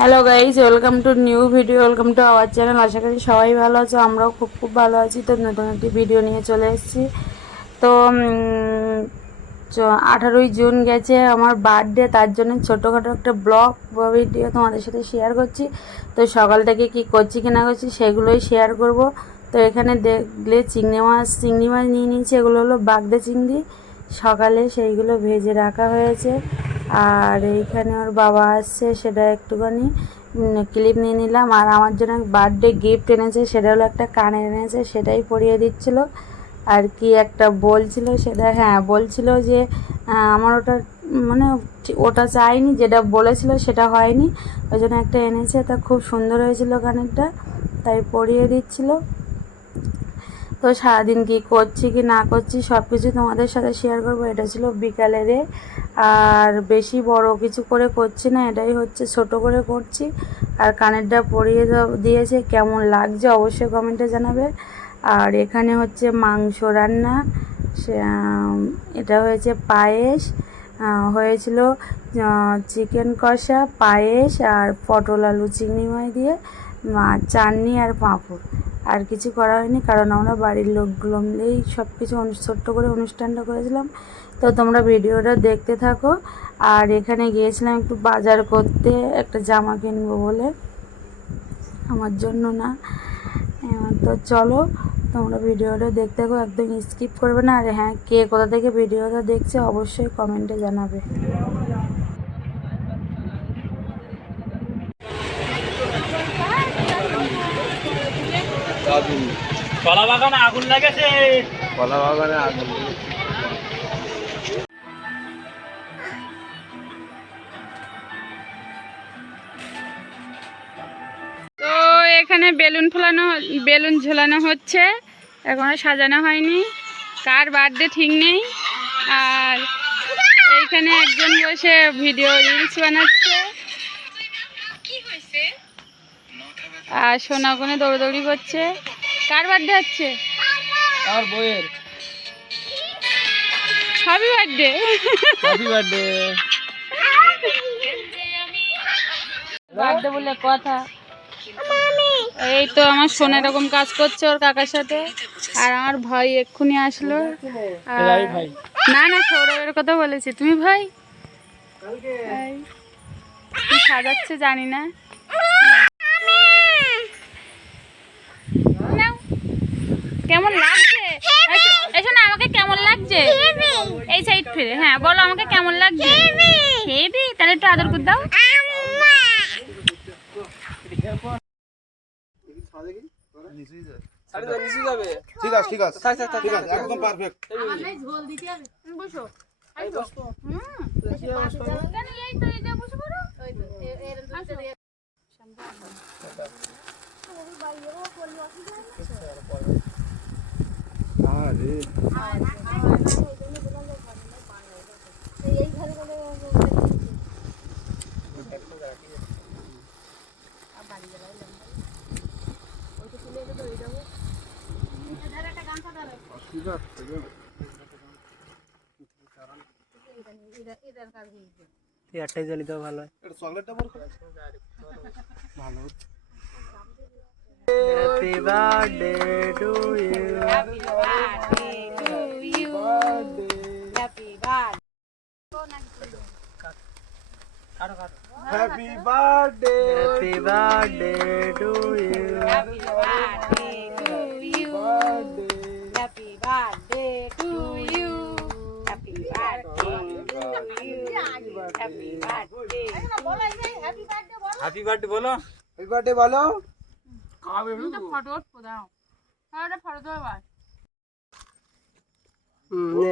Hello guys, welcome to new video, welcome to our channel. আশা করি সবাই ভালো আছো, আমরাও খুব ভালো আছি। তো নতুন একটি ভিডিও নিয়ে চলে এসেছি। তো 18ই জুন গেছে আমার বার্থডে, তার জন্য ছোটোখাটো একটা ব্লগ ভিডিও তোমাদের সাথে শেয়ার করছি। তো সকাল থেকে কি করছি কি না করছি সেগুলোই শেয়ার করব। তো এখানে দেখলে চিংড়ি মাছ নিয়ে নিয়েছি। এগুলো হলো বাগদা চিংড়ি, সকালে সেইগুলো ভেজে রাখা হয়েছে। আর এইখানে ওর বাবা আসছে, সেটা একটুখানি ক্লিপ নিয়ে নিলাম। আর আমার জন্য বার্থডে গিফট এনেছে, সেটা হলো একটা কানের এনেছে, সেটাই পরিয়ে দিচ্ছিলো। আর কি একটা বলছিল, সেটা বলছিল যে আমার ওটা মানে ওটা চাইনি, যেটা বলেছিল সেটা হয়নি, ওই জন্য একটা এনেছে। তা খুব সুন্দর হয়েছিল কানেরটা, তাই পরিয়ে দিচ্ছিল। তো সারাদিন কী করছি কি না করছি সব কিছু তোমাদের সাথে শেয়ার করবো। এটা ছিল বিকালেরে, আর বেশি বড় কিছু করে করছি না, এটাই হচ্ছে ছোট করে করছি। আর কানেরটা পরিয়ে দিয়েছে, কেমন লাগছে অবশ্যই কমেন্টে জানাবে। আর এখানে হচ্ছে মাংস রান্না, এটা হয়েছে পায়েস, হয়েছিল চিকেন কষা, পায়েস আর পটল আলু চিংড়ি মাছ দিয়ে চাটনি আর পাঁপড়। আর কিছু করা হয়নি, কারণ আমরা বাড়ির লোকগুলো মিলেই সব কিছু ছোট্ট করে অনুষ্ঠানটা করেছিলাম। তো তোমরা ভিডিওটা দেখতে থাকো। আর এখানে গিয়েছিলাম একটু বাজার করতে, একটা জামা কিনবো বলে, আমার জন্য না। তো চলো তোমরা ভিডিওটা দেখতে থাকো, একদম স্কিপ করবে না। আর হ্যাঁ, কে কোথা থেকে ভিডিওটা দেখছে অবশ্যই কমেন্টে জানাবে। কলা বাগানে আগুন লেগেছে। কলা বাগানে আগুন লেগেছে। তো এখানে বেলুন ঝোলানো হচ্ছে, এখনো সাজানো হয়নি, কার বার্থডে ঠিক নেই। আর এইখানে একজন বসে ভিডিও রিলস বানাচ্ছে, আর সোনা ওখানে দৌড়দৌড়ি করছে। কার বার্থডে হচ্ছে? আমার বইয়ের happy birthday. Happy birthday. Birthday বলে কথা। এই তো আমার সোনা এরকম কাজ করছে ওর কাকার সাথে। আর আমার ভাই এক্ষুনি আসলো। না না, সৌরভের কথা বলেছি। তুমি ভাই কি সাজাচ্ছে জানি না। কেমন লাগছে? এসো না, আমাকে কেমন লাগছে? এই সাইড ফিরে, হ্যাঁ বলো আমাকে কেমন লাগছে? হেবি। তাহলে একটু আদর করে দাও। ঠিক আছে ঠিক আছে ঠিক আছে, একদম পারফেক্ট। বসো। একটাই জ্বালি তো ভালো হয়। চকলেটটা ভালো। Happy birthday to you. Happy birthday to you. Happy birthday. Happy birthday. Happy birthday to you. Happy birthday to you. Happy birthday to you. Happy birthday to you. Happy birthday. Happy birthday বলো। Happy birthday বলো। Photo দাও। একটা photo দাও ভাই।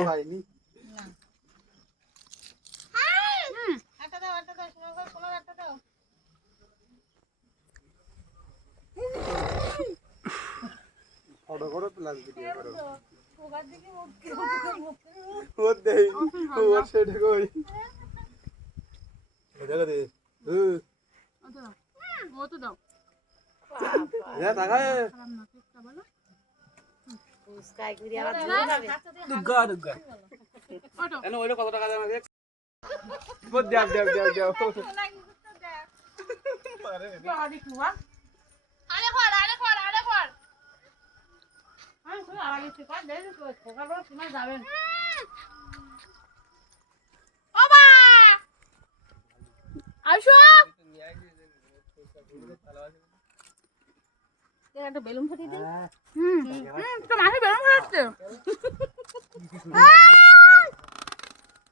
হয়নি। একটা দাও, একটা দাও, শোনো একটা দাও। ফটো করো প্লাস ভিডিও করো। ওবার দিকে ও দেই ও সেটা কই দেখা দে। ও তো দাও। যা তাকায় স্কাই ঘুরে আবার চলে যাবে। দুগ্গা দুগ্গা। এনে ওইটা কত টাকা দাম আছে? দেব দেব দেব দেব। একটা বেলুন ফাটিয়ে দিই। তো মাসি বেরোন ফেলাচ্ছে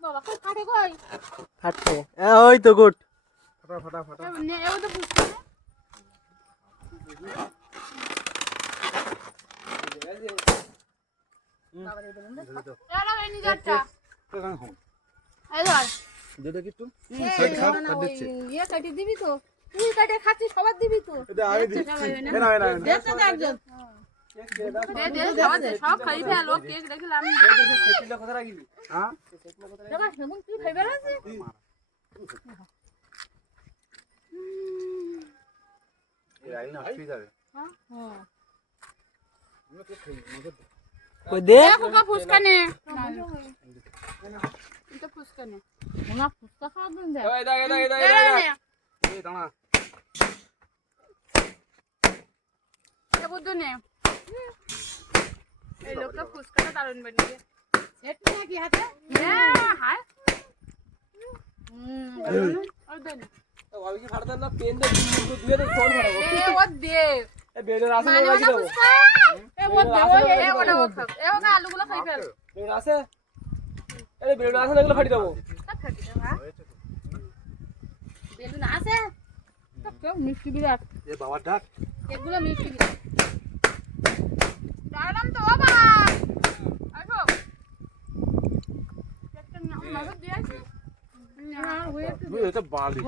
বাবা কই কাটে কই? ফাটছে ওই তো গুড এও তো পুষ্পা বাবা এই বেলুন দে। এরা এই নিজেরটা এই ধর দে দেখি একটু না, না, ওই ইয়ে কাটে দিবি তো? তুই কাটে খাচ্ছিস সবার দিবি তো? আমি দিচ্ছি না না দেখতে দে একজন। দে দে সব দে সব খাই ফেল ও কেক দেখলাম হ্যাঁ দেখাস না বোন, তুই খাইবে না? এই আইল না ঠিক আছে হ্যাঁ। আমরা তো খাই মজা কই দে দেখো কা ফুসকা নে এটা ফুসকা নে না ফুচকা খাওয়ার দিন দে। ওই দাগ দাগ দাগ এরা নে এই দাঁড়া এ বুদ্ধ নে এই লোকটা ফুসকাটা দারুণ বানিয়ে সেট নাকি হাতে? হ্যাঁ হাই আর দেন ওই কি ফাড়তাম না পেন দে দিয়ে দে ফোন ফাড়াবো এ ও দে এ বেডের আছে মানে লাগি না দাও ফুসকা এ ও দে ও এ ওটা ও খাব এ ও আলুগুলো খাই ফেল বেড আছে এ বেড আছে না এগুলো ফাড়ি দাও সব খাই দে হ্যাঁ বেলুন আছে? তো কেউ মিষ্টি বিরাট এ বাবা ডাক এগুলো মিষ্টি দিবি। দাঁড়ালাম তো বাবা আসো একটা নজর দিয়ে আসি না হয়ে তো তুই এটা বালি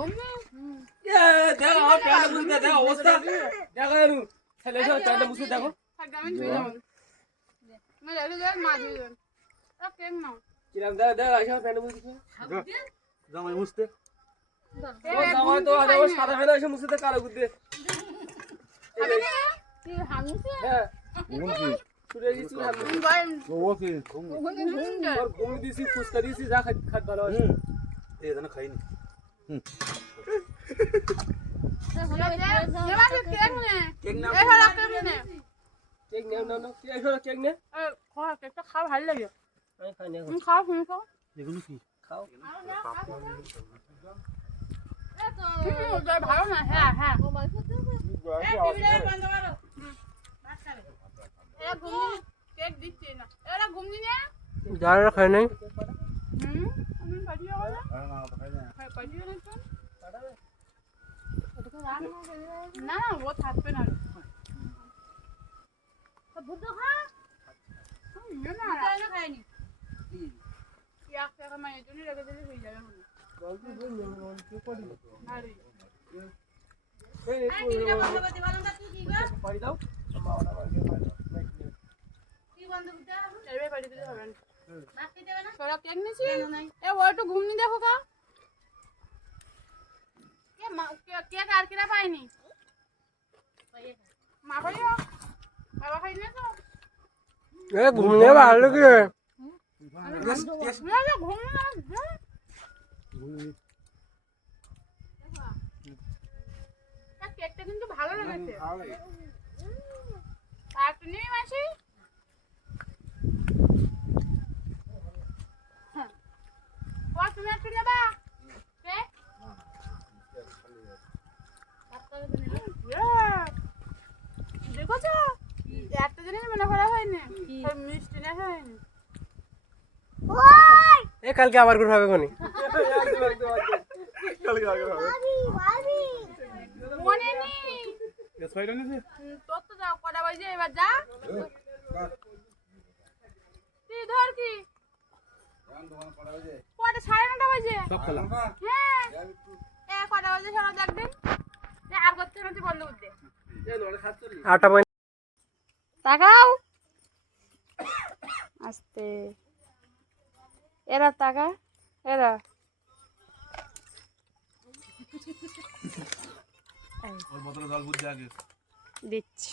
এ দেখ আমার প্যান্ট মুছে দেখ অবস্থা দেখো এরু ছেলে সব প্যান্ট মুছে দেখো আমি ধুই যাবো मैं ले ले मार दी अब केक ना কিরাম দেখ দেখ আইসা প্যান্ট মুছে জামাই মুছতে ও জামাই তো আরে ও সাদা ফেলে এসে মুছে দে কালো গুদে কি হামিছে? হ্যাঁ ঘুম কি ছুটে গেছি আমি ও কি ঘুম তোর ঘুম দিছি ফুসকা দিছি যা খাত ভালো আছে এ জানা খাইনি ये बात केक ने কেক না ए हरा केक ने কেক নে না না কেক হলো কেক নে ए खा केक तो खा ভালো লাগে আমি খাই না তুমি খাও তুমি খাও এগুলো কি খাও ভালো না হ্যাঁ হ্যাঁ এ ঘুমনি কেক দিচ্ছি না এরা ঘুমনি নে যারা খাই নাই আমি পাঠিয়ে বলা না খাইনি পাঠিয়ে না না ও থাকবে না বুদ্ধ খা। না না খাইনি। এক টাকা মানে জন্য রেখে দিলে হয়ে যাবে মনে আরে পারি দাও এবার পাঠিয়ে দিলে হবে না মাছকে দেবে না? তোরা কেক নিছি এ ও একটু ঘুমনি দেখো কা কেক আর কিরা পাইনি মা খাইও বাবা খাই না তো এ ঘুমনে ভালো লাগে না না ঘুম না কেকটা কিন্তু ভালো লেগেছে আর একটু নিবি মাসি ও তুমি একটু নেবা কেক দেখছো একটা জিনিস মনে করা হয়নি মিষ্টি না হয়নি এ কালকে আবার করে হবে কোনি কালকে আগে হবে মনে নেই এ ছয়টা নিছে তোর তো যাও কটা বাজে এবার যা তুই ধর কি কটা 9:30 বাজে সব খেলাম হ্যাঁ এ কটা বাজে সারা দেখবেন আর করতে না বন্ধ করতে আটা তাকাও আস্তে এরা তাকা এরা ওর বোতলে জল বুঝতে আগে দিচ্ছি